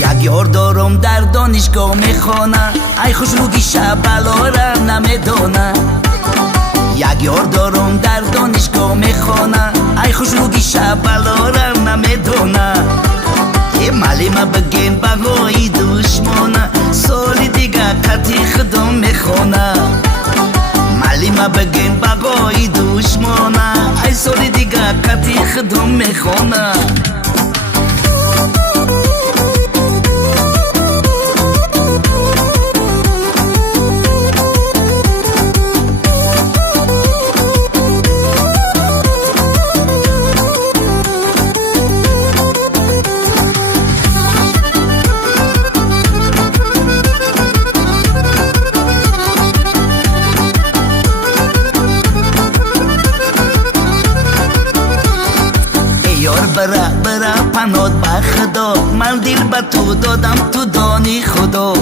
یک یار دارم در دانشگاه میخوانه، ای خوش روگی شب بلارم نمیدانه. یک یار دارم در دانشگاه میخوانه، ای خوش روگی شب بلارم نمیدانه. مالی ما بگین بقای دشمانه، سالی دیگه قطعی خدام میخوانه. مالی ما بگین بقای دشمانه، ای سالی دیگه قطعی خدام میخوانه. برا برا پنات با خدا، من دل با تو دادم تو دانی خدا.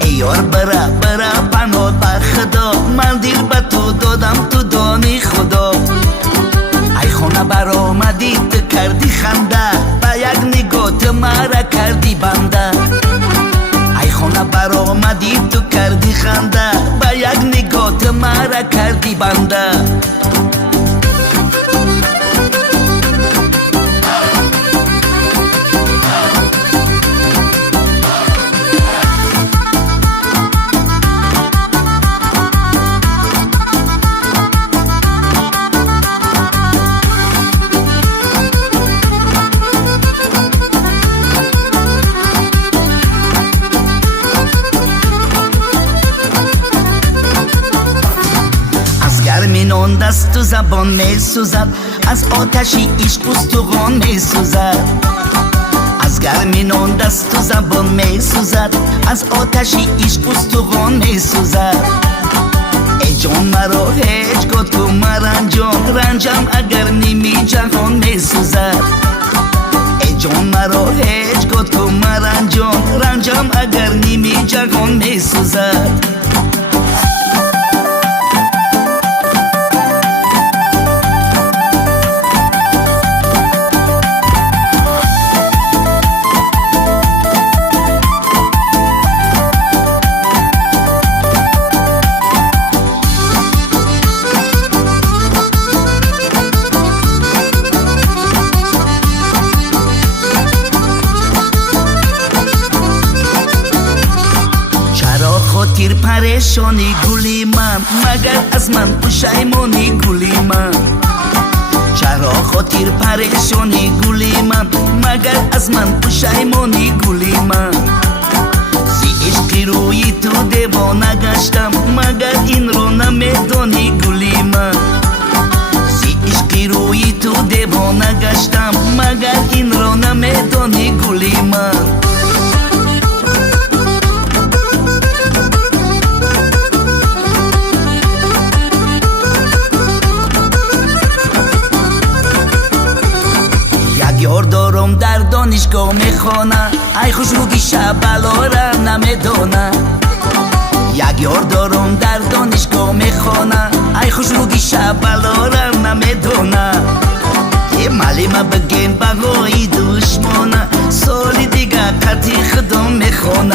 ای یار برا برا پنات با خدا، من دل با تو دادم تو دانی خدا. ای خونه بر آمدی تو کردی خنده، با یک نگاه تو مرا کردی بنده. ای خونه بر آمدی تو کردی خنده، با یک نگاه تو مرا کردی بنده. گرمینان دست و زبان می سوزد، از آتشی عشق استخوان می سوزد. از گرمینان دست و زبان می سوزد، از آتشی عشق استخوان می سوزد. ای جان مرا هیچگاه تو مرنجان، رنجم اگر نیمی جهان می سوزد. ای جان مرا هیچگاه تو مرنجان، رنجم اگر نیمی جهان می سوزد. خاطر پریشانی گلی من، مگر از من پشیمانی گلی من. چرا خاطر پریشانی گلی من، مگر از من پشیمانی گلی من. زی عشقی روی تو دیوانه گشتم، مگر این رو نمیدانی گلی من. زی عشقی روی تو دیوانه گشتم، مگر این رو نمیدانی گلی من. یار دارم در دانشگاه میخوانه، ای خوش روگی شب بلارم نمیدانه. یک یار دارم در دانشگاه میخوانه، ای خوش روگی شب بلارم نمیدانه. مالی ما بگین بقای دشمانه، سالی دیگه قطعی خدام میخوانه.